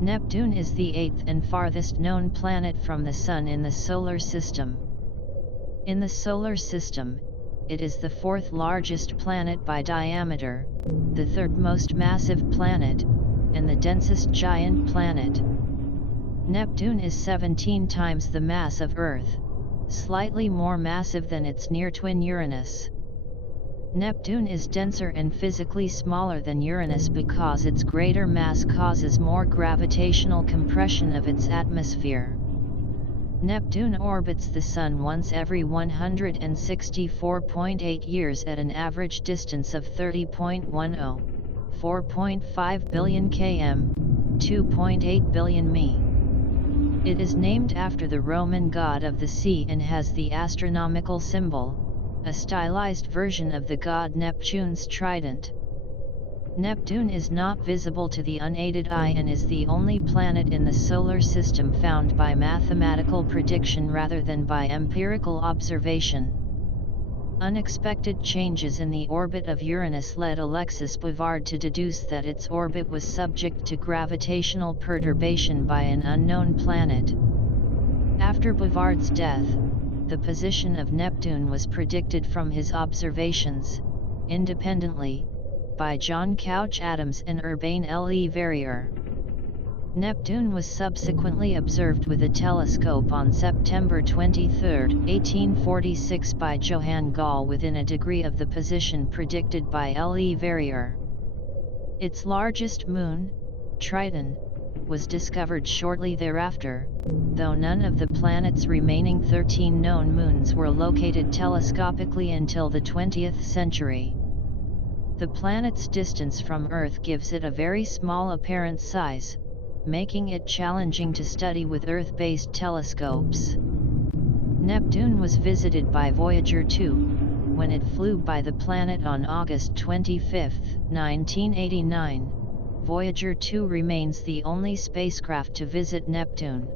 Neptune is the eighth and farthest known planet from the Sun in the Solar System. In the Solar System, it is the fourth largest planet by diameter, the third most massive planet, and the densest giant planet. Neptune is 17 times the mass of Earth, slightly more massive than its near-twin Uranus. Neptune is denser and physically smaller than Uranus because its greater mass causes more gravitational compression of its atmosphere. Neptune orbits the Sun once every 164.8 years at an average distance of 30.10, 4.5 billion km, 2.8 billion mi. It is named after the Roman god of the sea and has the astronomical symbol, a stylized version of the god Neptune's trident. Neptune is not visible to the unaided eye and is the only planet in the Solar System found by mathematical prediction rather than by empirical observation. Unexpected changes in the orbit of Uranus led Alexis Bouvard to deduce that its orbit was subject to gravitational perturbation by an unknown planet. After Bouvard's death, the position of Neptune was predicted from his observations, independently, by John Couch Adams and Urbain Le Verrier. Neptune was subsequently observed with a telescope on September 23, 1846 by Johann Galle within a degree of the position predicted by Le Verrier. Its largest moon, Triton, was discovered shortly thereafter, though none of the planet's remaining 13 known moons were located telescopically until the 20th century. The planet's distance from Earth gives it a very small apparent size, making it challenging to study with Earth-based telescopes. Neptune was visited by Voyager 2, when it flew by the planet on August 25, 1989. Voyager 2 remains the only spacecraft to visit Neptune.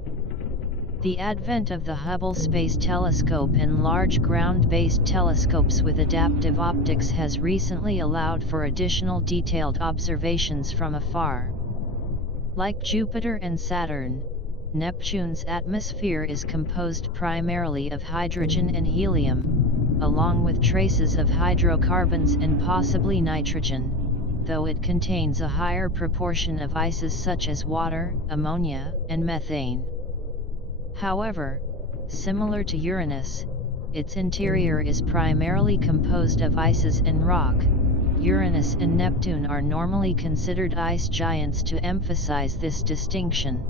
The advent of the Hubble Space Telescope and large ground-based telescopes with adaptive optics has recently allowed for additional detailed observations from afar. Like Jupiter and Saturn, Neptune's atmosphere is composed primarily of hydrogen and helium, along with traces of hydrocarbons and possibly nitrogen, though it contains a higher proportion of ices such as water, ammonia, and methane. However, similar to Uranus, its interior is primarily composed of ices and rock. Uranus and Neptune are normally considered ice giants to emphasize this distinction.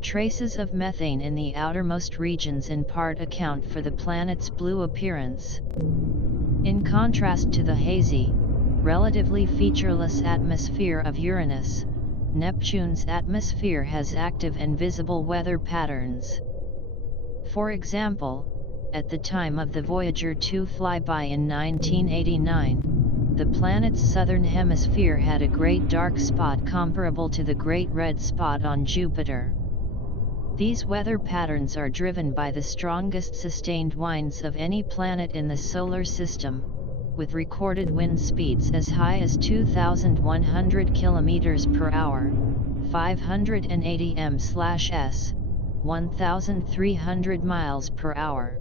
Traces of methane in the outermost regions in part account for the planet's blue appearance. In contrast to the hazy, relatively featureless atmosphere of Uranus, Neptune's atmosphere has active and visible weather patterns. For example, at the time of the Voyager 2 flyby in 1989, the planet's southern hemisphere had a great dark spot comparable to the Great Red Spot on Jupiter. These weather patterns are driven by the strongest sustained winds of any planet in the Solar System, with recorded wind speeds as high as 2,100 km per hour, 580 m/s, 1,300 miles per hour.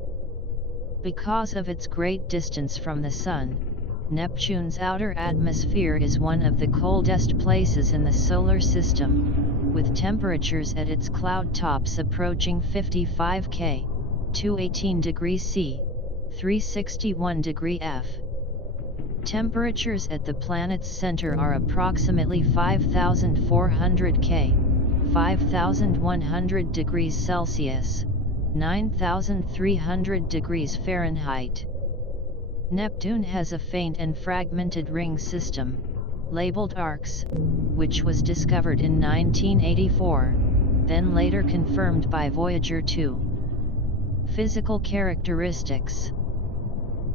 Because of its great distance from the Sun, Neptune's outer atmosphere is one of the coldest places in the Solar System, with temperatures at its cloud tops approaching 55 K, 218 degrees C, 361 degree F. Temperatures at the planet's center are approximately 5,400 K, 5,100 degrees Celsius, 9,300 degrees Fahrenheit. Neptune has a faint and fragmented ring system, labeled arcs, which was discovered in 1984, then later confirmed by Voyager 2. Physical characteristics.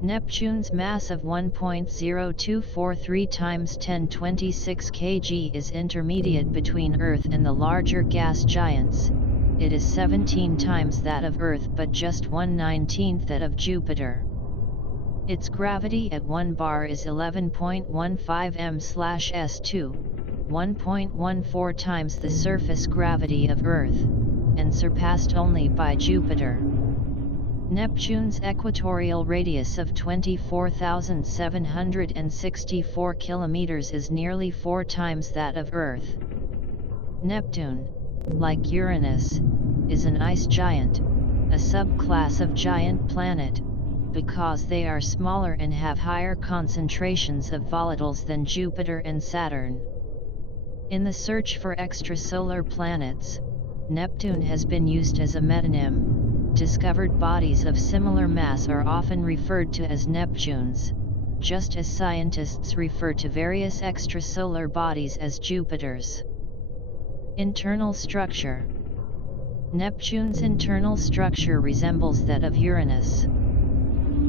Neptune's mass of 1.0243 times 1026 kg is intermediate between Earth and the larger gas giants. It is 17 times that of Earth but just 1/19 that of Jupiter. Its gravity at 1 bar is 11.15 m/s2, 1.14 times the surface gravity of Earth, and surpassed only by Jupiter. Neptune's equatorial radius of 24,764 kilometers is nearly 4 times that of Earth. Neptune, like Uranus, is an ice giant, a subclass of giant planet, because they are smaller and have higher concentrations of volatiles than Jupiter and Saturn. In the search for extrasolar planets, Neptune has been used as a metonym. Discovered bodies of similar mass are often referred to as Neptunes, just as scientists refer to various extrasolar bodies as Jupiters. Internal structure. Neptune's internal structure resembles that of Uranus.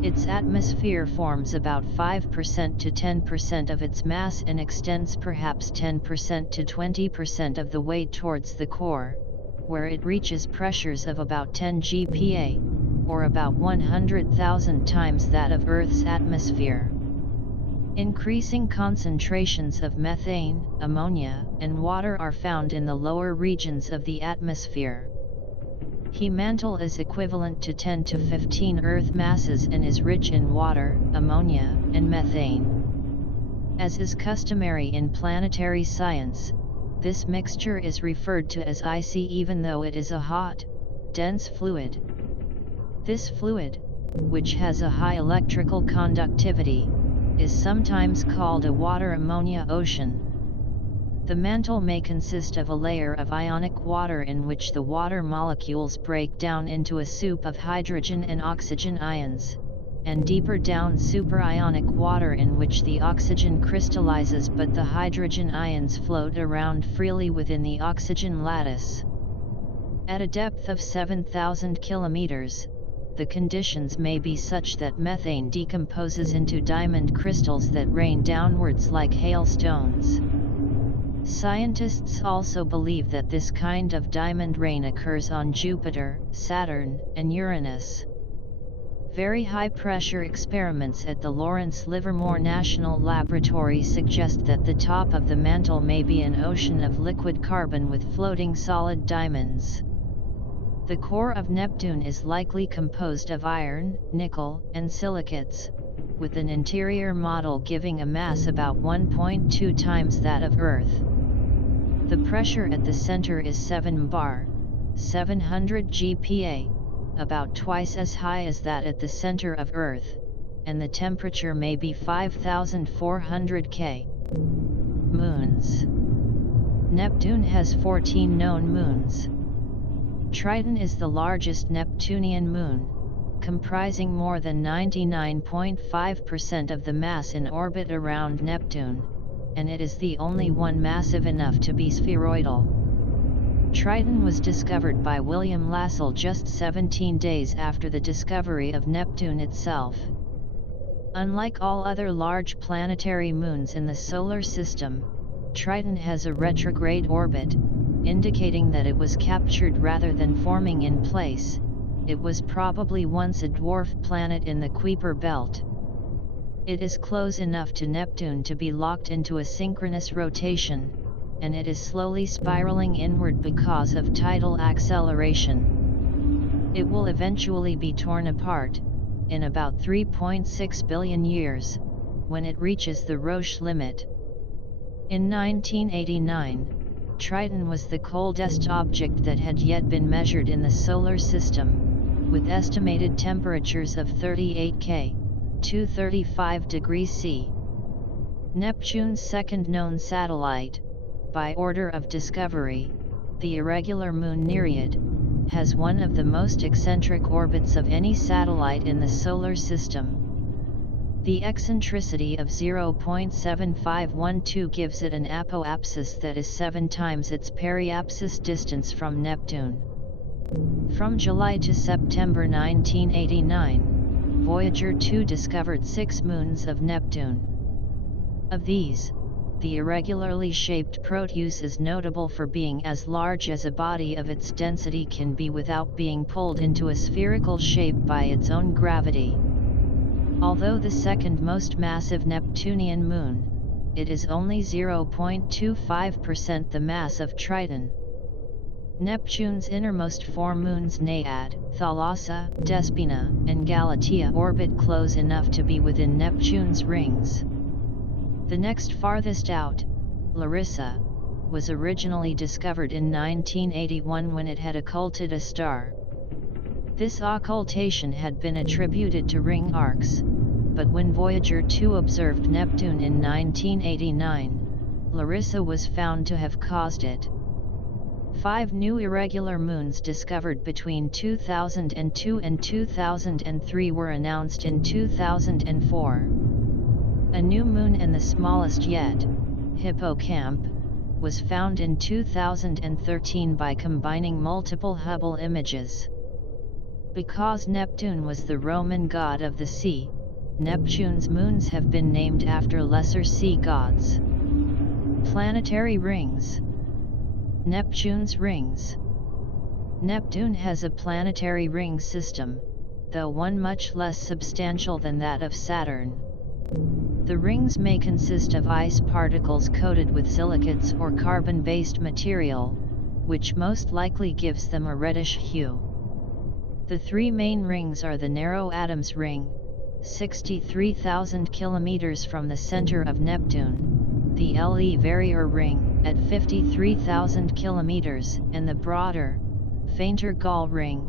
Its atmosphere forms about 5% to 10% of its mass and extends perhaps 10% to 20% of the way towards the core, where it reaches pressures of about 10 GPa, or about 100,000 times that of Earth's atmosphere. Increasing concentrations of methane, ammonia, and water are found in the lower regions of the atmosphere. He mantle is equivalent to 10 to 15 Earth masses and is rich in water, ammonia, and methane. As is customary in planetary science, this mixture is referred to as icy even though it is a hot, dense fluid. This fluid, which has a high electrical conductivity, is sometimes called a water-ammonia ocean. The mantle may consist of a layer of ionic water in which the water molecules break down into a soup of hydrogen and oxygen ions, and deeper down superionic water in which the oxygen crystallizes but the hydrogen ions float around freely within the oxygen lattice. At a depth of 7,000 kilometers, the conditions may be such that methane decomposes into diamond crystals that rain downwards like hailstones. Scientists also believe that this kind of diamond rain occurs on Jupiter, Saturn, and Uranus. Very high-pressure experiments at the Lawrence Livermore National Laboratory suggest that the top of the mantle may be an ocean of liquid carbon with floating solid diamonds. The core of Neptune is likely composed of iron, nickel, and silicates, with an interior model giving a mass about 1.2 times that of Earth. The pressure at the center is 7 bar, 700 GPa, about twice as high as that at the center of Earth, and the temperature may be 5,400 K. Moons. Neptune has 14 known moons. Triton is the largest Neptunian moon, comprising more than 99.5% of the mass in orbit around Neptune, and it is the only one massive enough to be spheroidal. Triton was discovered by William Lassell just 17 days after the discovery of Neptune itself. Unlike all other large planetary moons in the Solar System, Triton has a retrograde orbit, indicating that it was captured rather than forming in place. It was probably once a dwarf planet in the Kuiper belt. It is close enough to Neptune to be locked into a synchronous rotation, and it is slowly spiraling inward because of tidal acceleration. It will eventually be torn apart, in about 3.6 billion years, when it reaches the Roche limit. In 1989, Triton was the coldest object that had yet been measured in the Solar System, with estimated temperatures of 38 K, 235 degrees C. Neptune's second known satellite, by order of discovery, the irregular moon Nereid, has one of the most eccentric orbits of any satellite in the Solar System. The eccentricity of 0.7512 gives it an apoapsis that is 7 times its periapsis distance from Neptune. From July to September 1989, Voyager 2 discovered 6 moons of Neptune. Of these, the irregularly shaped Proteus is notable for being as large as a body of its density can be without being pulled into a spherical shape by its own gravity. Although the second most massive Neptunian moon, it is only 0.25% the mass of Triton. Neptune's innermost four moons Naiad, Thalassa, Despina, and Galatea orbit close enough to be within Neptune's rings. The next farthest out, Larissa, was originally discovered in 1981 when it had occulted a star. This occultation had been attributed to ring arcs, but when Voyager 2 observed Neptune in 1989, Larissa was found to have caused it. 5 new irregular moons discovered between 2002 and 2003 were announced in 2004. A new moon, and the smallest yet, Hippocamp, was found in 2013 by combining multiple Hubble images. Because Neptune was the Roman god of the sea, Neptune's moons have been named after lesser sea gods. Planetary rings. Neptune's rings. Neptune has a planetary ring system, though one much less substantial than that of Saturn. The rings may consist of ice particles coated with silicates or carbon-based material, which most likely gives them a reddish hue. The 3 main rings are the Narrow Adams Ring, 63,000 kilometers from the center of Neptune, the Le Verrier Ring, at 53,000 kilometers, and the broader, fainter Gall Ring,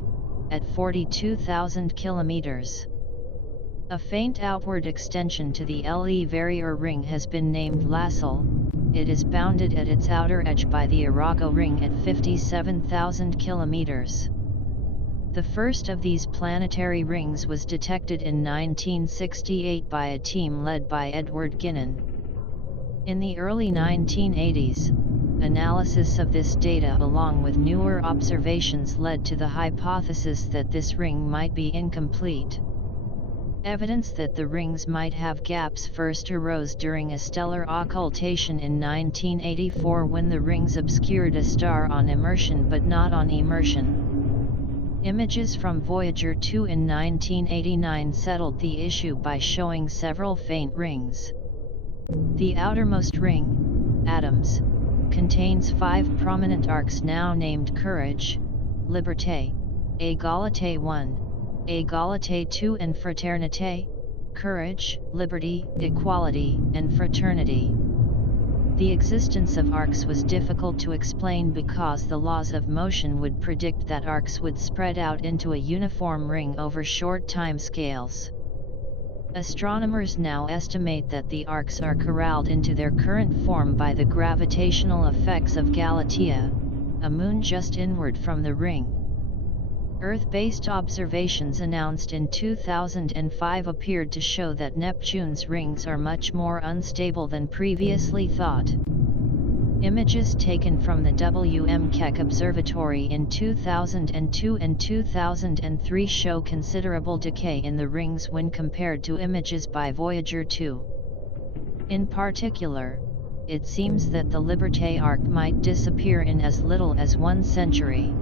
at 42,000 kilometers. A faint outward extension to the Le Verrier Ring has been named Lassell. It is bounded at its outer edge by the Arago Ring at 57,000 kilometers. The first of these planetary rings was detected in 1968 by a team led by Edward Ginnern. In the early 1980s, analysis of this data along with newer observations led to the hypothesis that this ring might be incomplete. Evidence that the rings might have gaps first arose during a stellar occultation in 1984 when the rings obscured a star on immersion but not on immersion. Images from Voyager 2 in 1989 settled the issue by showing several faint rings. The outermost ring, Adams, contains 5 prominent arcs now named Courage, Liberté, Égalité 1, Égalité 2 and Fraternité, Courage, Liberty, Equality, and Fraternity. The existence of arcs was difficult to explain because the laws of motion would predict that arcs would spread out into a uniform ring over short time scales. Astronomers now estimate that the arcs are corralled into their current form by the gravitational effects of Galatea, a moon just inward from the ring. Earth-based observations announced in 2005 appeared to show that Neptune's rings are much more unstable than previously thought. Images taken from the W.M. Keck Observatory in 2002 and 2003 show considerable decay in the rings when compared to images by Voyager 2. In particular, it seems that the Liberté arc might disappear in as little as 1 century.